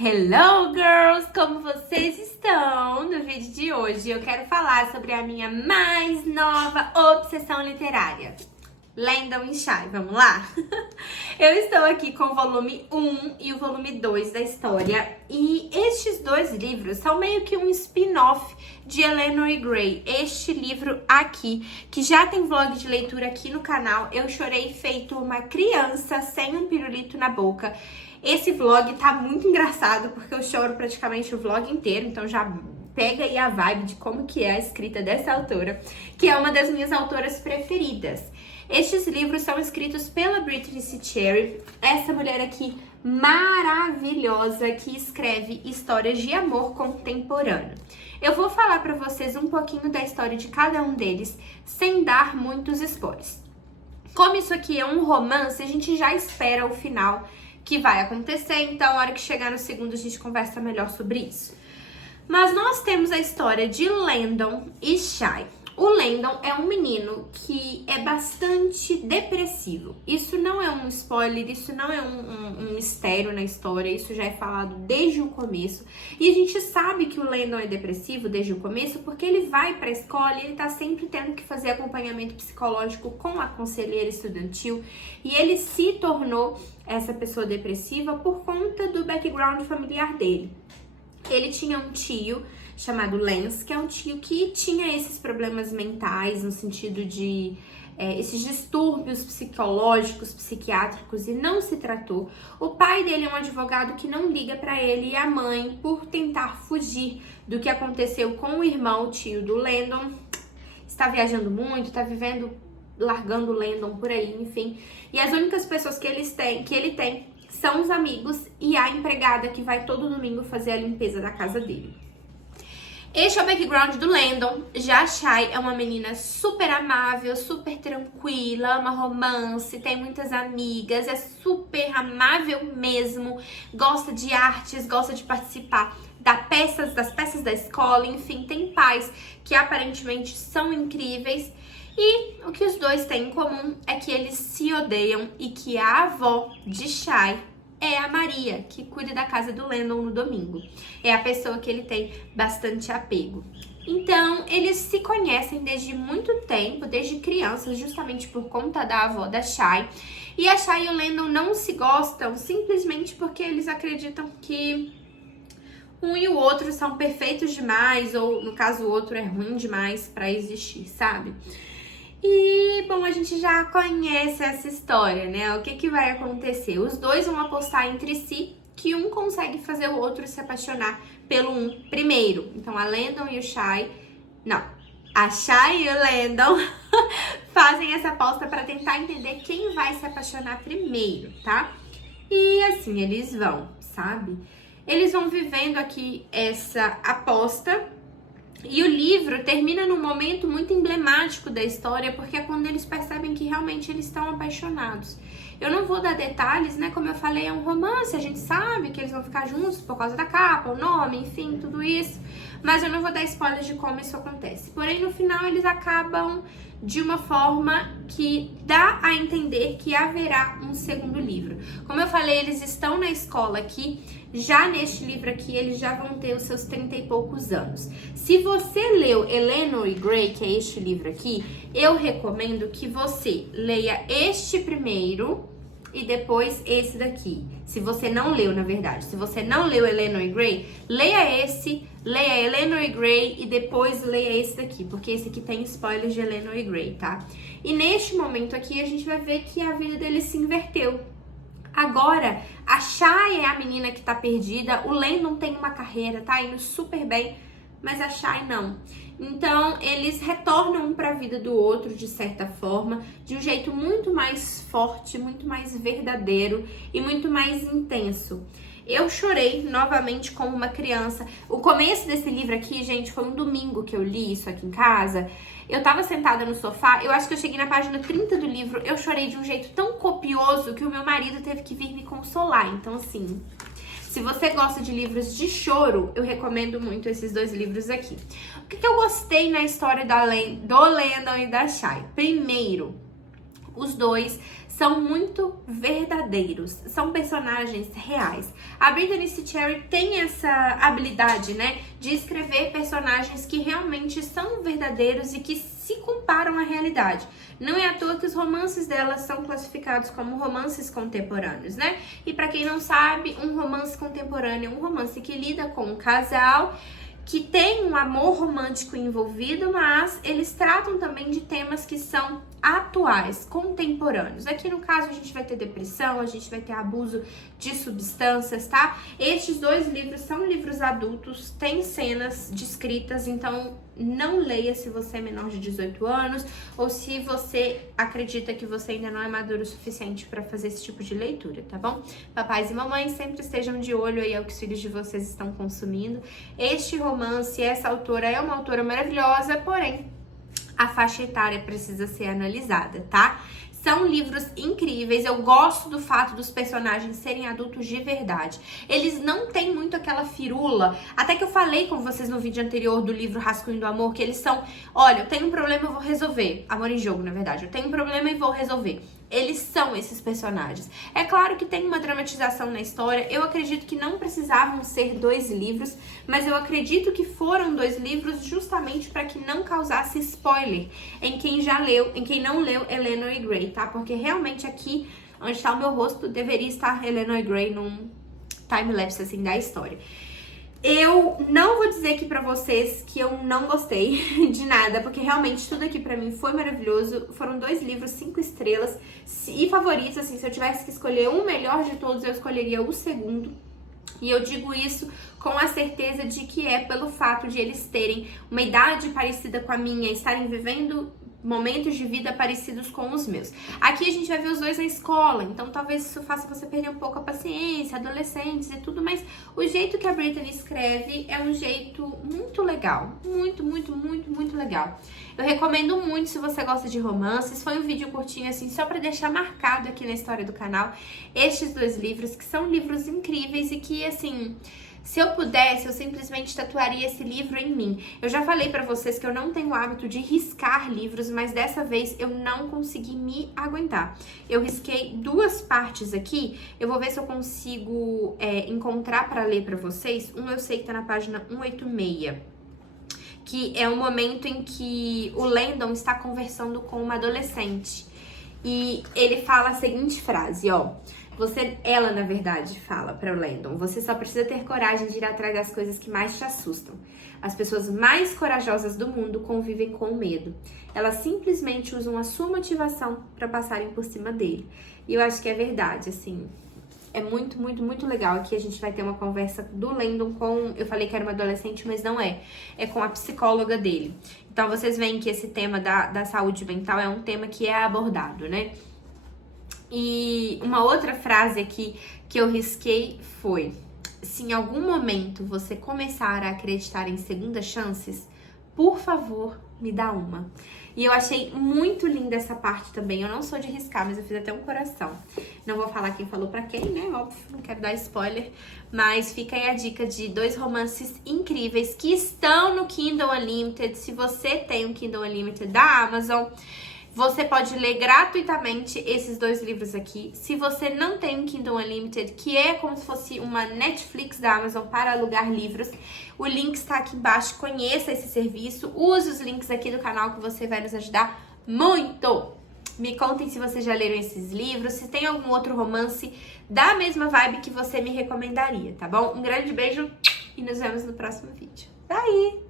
Hello girls, como vocês estão? No vídeo de hoje eu quero falar sobre a minha mais nova obsessão literária, Landon e Shai, vamos lá? Eu estou aqui com o volume 1 e o volume 2 da história e estes dois livros são meio que um spin-off de Eleanor Gray. Este livro aqui, que já tem vlog de leitura aqui no canal, eu chorei feito uma criança sem um pirulito na boca. Esse vlog tá muito engraçado porque eu choro praticamente o vlog inteiro, então já pega aí a vibe de como que é a escrita dessa autora, que é uma das minhas autoras preferidas. Estes livros são escritos pela Brittany C. Cherry, essa mulher aqui maravilhosa que escreve histórias de amor contemporâneo. Eu vou falar pra vocês um pouquinho da história de cada um deles, sem dar muitos spoilers. Como isso aqui é um romance, a gente já espera o final que vai acontecer, então na hora que chegar no segundo a gente conversa melhor sobre isso. Mas nós temos a história de Landon e Shai. O Landon é um menino que é bastante depressivo. Isso não é um spoiler, isso não é um mistério na história, isso já é falado desde o começo. E a gente sabe que o Landon é depressivo desde o começo porque ele vai pra escola e ele tá sempre tendo que fazer acompanhamento psicológico com a conselheira estudantil. E ele se tornou essa pessoa depressiva por conta do background familiar dele. Ele tinha um tio chamado Lance, que é um tio que tinha esses problemas mentais, no sentido de esses distúrbios psicológicos, psiquiátricos, e não se tratou. O pai dele é um advogado que não liga pra ele, e a mãe, por tentar fugir do que aconteceu com o irmão, o tio do Landon, está viajando muito, está vivendo, largando o Landon por aí, enfim. E as únicas pessoas que ele tem são os amigos e a empregada que vai todo domingo fazer a limpeza da casa dele. Este é o background do Landon. Já a Shai é uma menina super amável, super tranquila, ama romance, tem muitas amigas, é super amável mesmo, gosta de artes, gosta de participar das peças da escola, enfim, tem pais que aparentemente são incríveis. E o que os dois têm em comum é que eles se odeiam e que a avó de Shai é a Maria, que cuida da casa do Landon no domingo. É a pessoa que ele tem bastante apego. Então, eles se conhecem desde muito tempo, desde crianças, justamente por conta da avó da Shai. E a Shai e o Landon não se gostam simplesmente porque eles acreditam que um e o outro são perfeitos demais, ou no caso o outro é ruim demais pra existir, sabe? E, bom, a gente já conhece essa história, né? O que vai acontecer? Os dois vão apostar entre si que um consegue fazer o outro se apaixonar pelo um primeiro. Então, a Landon e o Shai... Não, a Shai e o Landon fazem essa aposta para tentar entender quem vai se apaixonar primeiro, tá? E assim eles vão, sabe? Eles vão vivendo aqui essa aposta. E o livro termina num momento muito emblemático da história, porque é quando eles percebem que realmente eles estão apaixonados. Eu não vou dar detalhes, né? Como eu falei, é um romance, a gente sabe que eles vão ficar juntos por causa da capa, o nome, enfim, tudo isso. Mas eu não vou dar spoilers de como isso acontece. Porém, no final, eles acabam de uma forma que dá a entender que haverá um segundo livro. Como eu falei, eles estão na escola aqui. Já neste livro aqui, eles já vão ter os seus 30 e poucos anos. Se você leu Eleanor Gray, que é este livro aqui, eu recomendo que você leia este primeiro e depois esse daqui. Se você não leu, na verdade. Se você não leu Eleanor Gray, leia esse, leia Eleanor Gray e depois leia esse daqui, porque esse aqui tem spoilers de Eleanor Gray, tá? E neste momento aqui, a gente vai ver que a vida dele se inverteu. Agora, a Shai é a menina que tá perdida, o Landon tem uma carreira, tá indo super bem, mas a Shai não. Então, eles retornam um pra vida do outro, de certa forma, de um jeito muito mais forte, muito mais verdadeiro e muito mais intenso. Eu chorei novamente como uma criança. O começo desse livro aqui, gente, foi um domingo que eu li isso aqui em casa. Eu tava sentada no sofá, eu acho que eu cheguei na página 30 do livro, eu chorei de um jeito tão copioso que o meu marido teve que vir me consolar. Então, assim, se você gosta de livros de choro, eu recomendo muito esses dois livros aqui. O que eu gostei na história do Landon e da Shai? Primeiro, os dois são muito verdadeiros, são personagens reais. A Brittany C. Cherry tem essa habilidade, né, de escrever personagens que realmente são verdadeiros e que se comparam à realidade. Não é à toa que os romances dela são classificados como romances contemporâneos, né? E pra quem não sabe, um romance contemporâneo é um romance que lida com um casal que tem um amor romântico envolvido, mas eles tratam também de temas que são atuais, contemporâneos. Aqui no caso a gente vai ter depressão, a gente vai ter abuso de substâncias, tá? Estes 2 livros são livros adultos, tem cenas descritas, então não leia se você é menor de 18 anos ou se você acredita que você ainda não é maduro o suficiente para fazer esse tipo de leitura, tá bom? Papais e mamães sempre estejam de olho aí ao que os filhos de vocês estão consumindo. Este romance, essa autora é uma autora maravilhosa, porém a faixa etária precisa ser analisada, tá? São livros incríveis, eu gosto do fato dos personagens serem adultos de verdade. Eles não têm muito aquela firula, até que eu falei com vocês no vídeo anterior do livro Rascunho do Amor, que eles são, olha, eu tenho um problema, eu vou resolver. Amor em Jogo, na verdade, eu tenho um problema e vou resolver. Eles são esses personagens. É claro que tem uma dramatização na história. Eu acredito que não precisavam ser 2 livros, mas eu acredito que foram 2 livros justamente para que não causasse spoiler em quem já leu, em quem não leu Eleanor Gray, tá? Porque realmente aqui, onde está o meu rosto, deveria estar Eleanor Gray num time-lapse assim da história. Eu não vou dizer aqui pra vocês que eu não gostei de nada, porque realmente tudo aqui pra mim foi maravilhoso. Foram 2 livros 5 estrelas e favoritos, assim, se eu tivesse que escolher um melhor de todos, eu escolheria o segundo. E eu digo isso com a certeza de que é pelo fato de eles terem uma idade parecida com a minha, estarem vivendo momentos de vida parecidos com os meus. Aqui a gente vai ver os 2 na escola, então talvez isso faça você perder um pouco a paciência, adolescentes e tudo, mas o jeito que a Brittany escreve é um jeito muito legal, muito legal. Eu recomendo muito se você gosta de romances. Foi um vídeo curtinho assim, só pra deixar marcado aqui na história do canal estes 2 livros, que são livros incríveis e que, assim, se eu pudesse, eu simplesmente tatuaria esse livro em mim. Eu já falei pra vocês que eu não tenho o hábito de riscar livros, mas dessa vez eu não consegui me aguentar. Eu risquei 2 partes aqui, eu vou ver se eu consigo encontrar pra ler pra vocês. Eu sei que tá na página 186, que é o momento em que o Landon está conversando com uma adolescente. E ele fala a seguinte frase, ó. Ela, na verdade, fala para o Landon: você só precisa ter coragem de ir atrás das coisas que mais te assustam. As pessoas mais corajosas do mundo convivem com o medo. Elas simplesmente usam a sua motivação para passarem por cima dele. E eu acho que é verdade, assim. É muito legal. Aqui a gente vai ter uma conversa do Landon com... Eu falei que era uma adolescente, mas não é. É com a psicóloga dele. Então, vocês veem que esse tema da saúde mental é um tema que é abordado, né? E uma outra frase aqui que eu risquei foi: se em algum momento você começar a acreditar em segundas chances, por favor, me dá uma. E eu achei muito linda essa parte também. Eu não sou de riscar, mas eu fiz até um coração. Não vou falar quem falou pra quem, né? Óbvio, não quero dar spoiler. Mas fica aí a dica de 2 romances incríveis que estão no Kindle Unlimited. Se você tem um Kindle Unlimited da Amazon, você pode ler gratuitamente esses 2 livros aqui. Se você não tem um Kindle Unlimited, que é como se fosse uma Netflix da Amazon para alugar livros, o link está aqui embaixo. Conheça esse serviço, use os links aqui do canal que você vai nos ajudar muito. Me contem se vocês já leram esses livros, se tem algum outro romance da mesma vibe que você me recomendaria, tá bom? Um grande beijo e nos vemos no próximo vídeo. Bye!